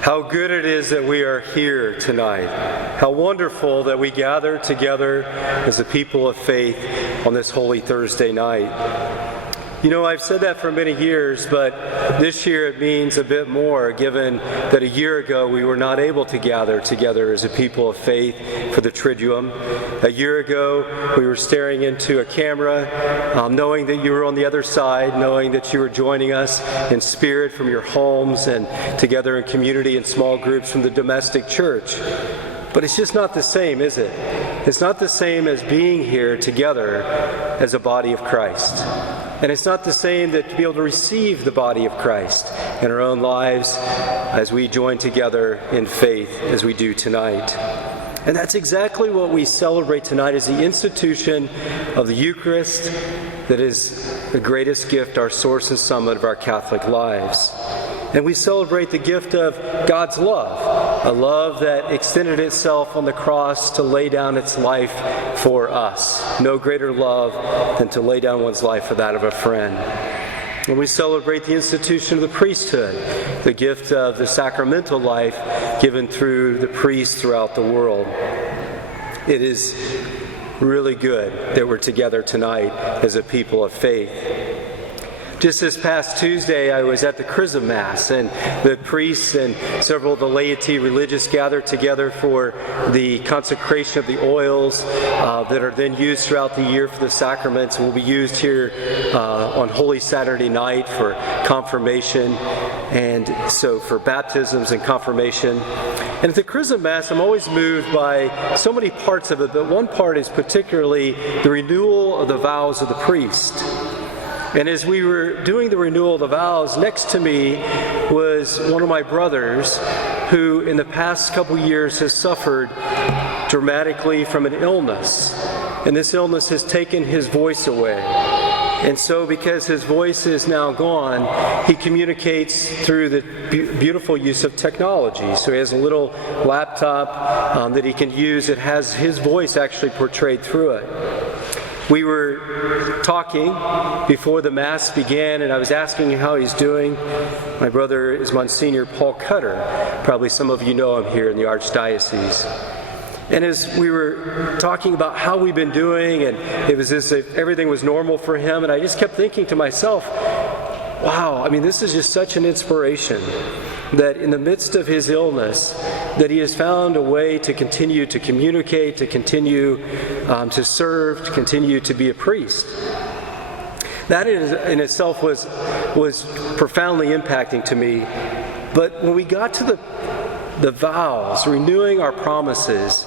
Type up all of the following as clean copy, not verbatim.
How good it is that we are here tonight. How wonderful that we gather together as a people of faith on this Holy Thursday night. You know, I've said that for many years, but this year it means a bit more, given that a year ago we were not able to gather together as a people of faith for the Triduum. A year ago we were staring into a camera, knowing that you were on the other side, knowing that you were joining us in spirit from your homes and together in community and small groups from the domestic church. But it's just not the same, is it? It's not the same as being here together as a body of Christ. And it's not the same that to be able to receive the body of Christ in our own lives as we join together in faith as we do tonight. And that's exactly what we celebrate tonight, is the institution of the Eucharist that is the greatest gift, our source and summit of our Catholic lives. And we celebrate the gift of God's love, a love that extended itself on the cross to lay down its life for us. No greater love than to lay down one's life for that of a friend. And we celebrate the institution of the priesthood, the gift of the sacramental life given through the priests throughout the world. It is really good that we're together tonight as a people of faith. Just this past Tuesday, I was at the Chrism Mass, and the priests and several of the laity religious gathered together for the consecration of the oils that are then used throughout the year for the sacraments and will be used here on Holy Saturday night for confirmation, and so for baptisms and confirmation. And at the Chrism Mass, I'm always moved by so many parts of it, but one part is particularly the renewal of the vows of the priest. And as we were doing the renewal of the vows, next to me was one of my brothers who in the past couple years has suffered dramatically from an illness. And this illness has taken his voice away. And so because his voice is now gone, he communicates through the beautiful use of technology. So he has a little laptop that he can use that has his voice actually portrayed through it. We were talking before the Mass began, and I was asking him how he's doing. My brother is Monsignor Paul Cutter. Probably some of you know him here in the Archdiocese. And as we were talking about how we've been doing, and it was as if everything was normal for him, and I just kept thinking to myself, wow, I mean, this is just such an inspiration that in the midst of his illness, that he has found a way to continue to communicate, to continue to serve, to continue to be a priest. That in itself was profoundly impacting to me. But when we got to the vows, renewing our promises,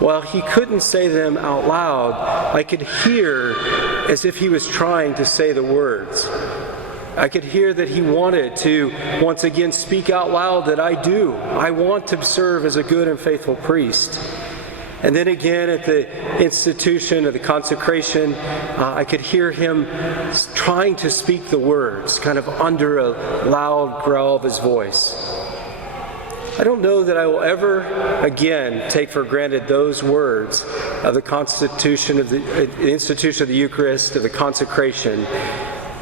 while he couldn't say them out loud, I could hear as if he was trying to say the words. I could hear that he wanted to once again speak out loud that I want to serve as a good and faithful priest. And then again at the institution of the consecration, I could hear him trying to speak the words, kind of under a loud growl of his voice. I don't know that I will ever again take for granted those words of the constitution of the institution of the Eucharist, of the consecration,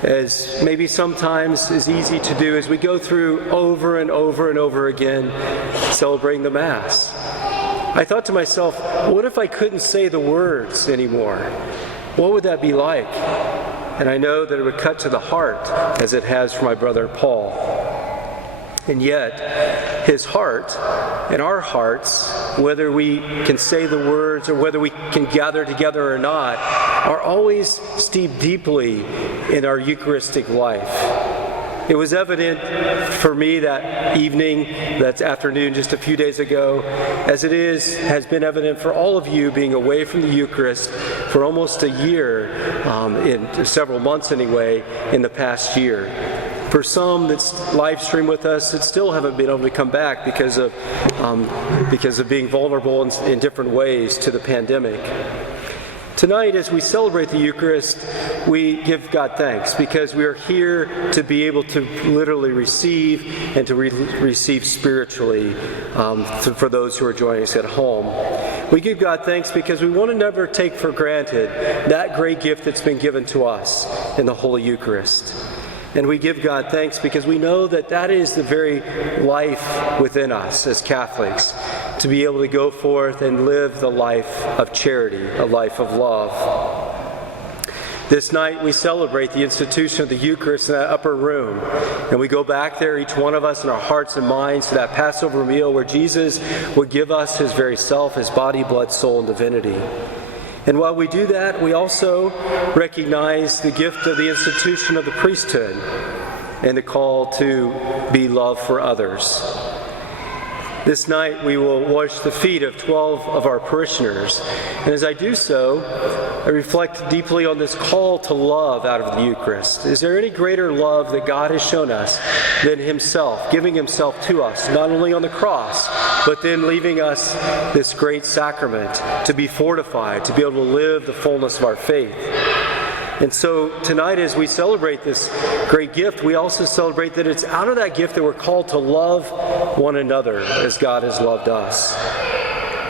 as maybe sometimes is easy to do as we go through over and over and over again celebrating the Mass. I thought to myself, what if I couldn't say the words anymore? What would that be like? And I know that it would cut to the heart, as it has for my brother Paul. And yet, his heart and our hearts, whether we can say the words or whether we can gather together or not, are always steeped deeply in our Eucharistic life. It was evident for me that evening, that afternoon, just a few days ago, as it has been evident for all of you being away from the Eucharist for almost a year, in several months anyway, in the past year. For some that's live stream with us that still haven't been able to come back because of being vulnerable in different ways to the pandemic. Tonight, as we celebrate the Eucharist, we give God thanks because we are here to be able to literally receive and to receive spiritually for those who are joining us at home. We give God thanks because we want to never take for granted that great gift that's been given to us in the Holy Eucharist. And we give God thanks because we know that that is the very life within us as Catholics, to be able to go forth and live the life of charity, a life of love. This night we celebrate the institution of the Eucharist in that upper room. And we go back there, each one of us, in our hearts and minds, to that Passover meal where Jesus would give us his very self, his body, blood, soul, and divinity. And while we do that, we also recognize the gift of the institution of the priesthood and the call to be love for others. This night we will wash the feet of 12 of our parishioners. And as I do so, I reflect deeply on this call to love out of the Eucharist. Is there any greater love that God has shown us than himself, giving himself to us, not only on the cross, but then leaving us this great sacrament to be fortified, to be able to live the fullness of our faith? And so tonight, as we celebrate this great gift, we also celebrate that it's out of that gift that we're called to love one another as God has loved us.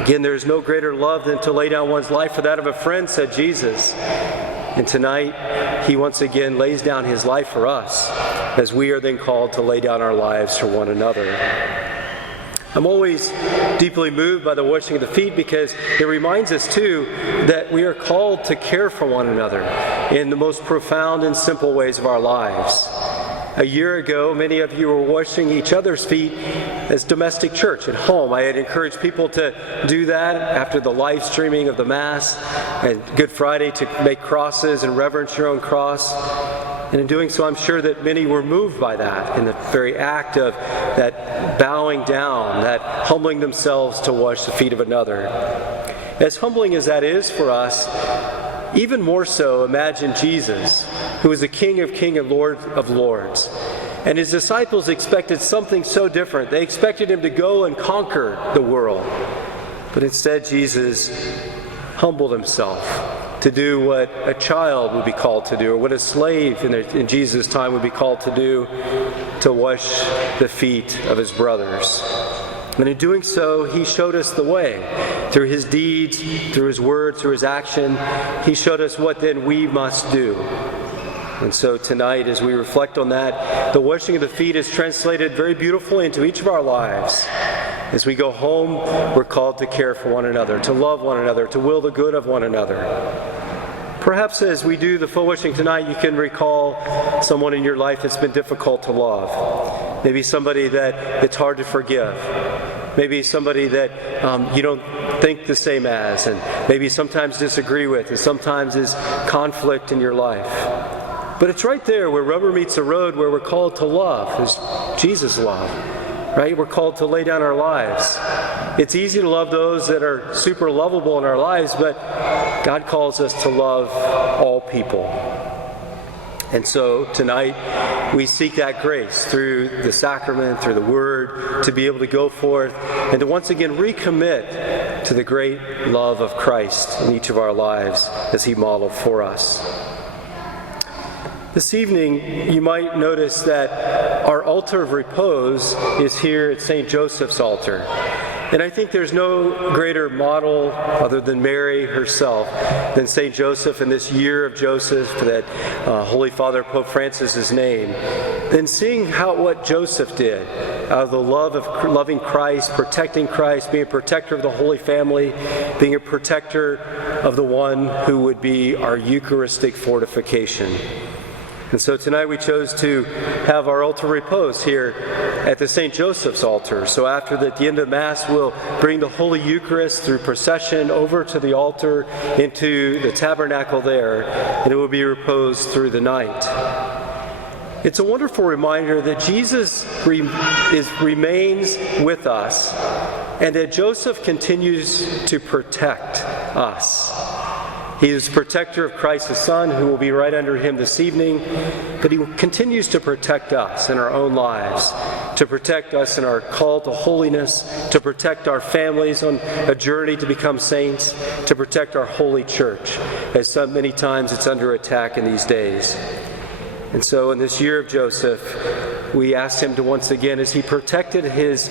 Again, there's no greater love than to lay down one's life for that of a friend, said Jesus. And tonight, he once again lays down his life for us, as we are then called to lay down our lives for one another. I'm always deeply moved by the washing of the feet because it reminds us, too, that we are called to care for one another in the most profound and simple ways of our lives. A year ago, many of you were washing each other's feet as domestic church at home. I had encouraged people to do that after the live streaming of the Mass and Good Friday, to make crosses and reverence your own cross. And in doing so, I'm sure that many were moved by that, in the very act of that bowing down, that humbling themselves to wash the feet of another. As humbling as that is for us, even more so, imagine Jesus, who is the King of Kings and Lord of Lords. And his disciples expected something so different. They expected him to go and conquer the world. But instead, Jesus humbled himself to do what a child would be called to do, or what a slave in Jesus' time would be called to do, to wash the feet of his brothers. And in doing so, he showed us the way. Through his deeds, through his words, through his action, he showed us what then we must do. And so tonight, as we reflect on that, the washing of the feet is translated very beautifully into each of our lives. As we go home, we're called to care for one another, to love one another, to will the good of one another. Perhaps as we do the foot washing tonight, you can recall someone in your life that's been difficult to love. Maybe somebody that it's hard to forgive. Maybe somebody that you don't think the same as, and maybe sometimes disagree with, and sometimes is conflict in your life. But it's right there where rubber meets the road, where we're called to love, is Jesus' love. Right? We're called to lay down our lives. It's easy to love those that are super lovable in our lives, but God calls us to love all people. And so tonight we seek that grace through the sacrament, through the Word, to be able to go forth and to once again recommit to the great love of Christ in each of our lives as he modeled for us. This evening, you might notice that our altar of repose is here at St. Joseph's altar. And I think there's no greater model, other than Mary herself, than St. Joseph in this year of Joseph that Holy Father Pope Francis is named. Then seeing what Joseph did out of the love of loving Christ, protecting Christ, being a protector of the Holy Family, being a protector of the one who would be our Eucharistic fortification. And so tonight we chose to have our altar repose here at the St. Joseph's altar. So after at the end of Mass, we'll bring the Holy Eucharist through procession over to the altar into the tabernacle there, and it will be reposed through the night. It's a wonderful reminder that Jesus remains with us, and that Joseph continues to protect us. He is protector of Christ the Son, who will be right under him this evening, but he continues to protect us in our own lives, to protect us in our call to holiness, to protect our families on a journey to become saints, to protect our holy church, as so many times it's under attack in these days. And so in this year of Joseph, we asked him to once again, as he protected his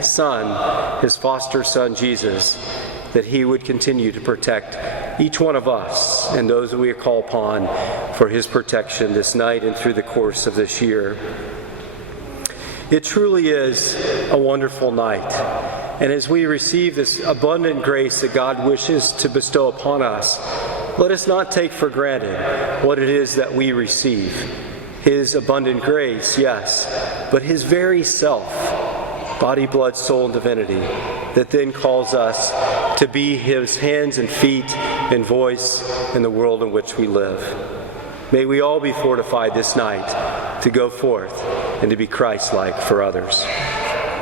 son, his foster son Jesus, that he would continue to protect each one of us and those that we call upon for his protection this night and through the course of this year. It truly is a wonderful night. And as we receive this abundant grace that God wishes to bestow upon us, let us not take for granted what it is that we receive. His abundant grace, yes, but his very self, body, blood, soul, and divinity, that then calls us to be his hands and feet and voice in the world in which we live. May we all be fortified this night to go forth and to be Christ-like for others.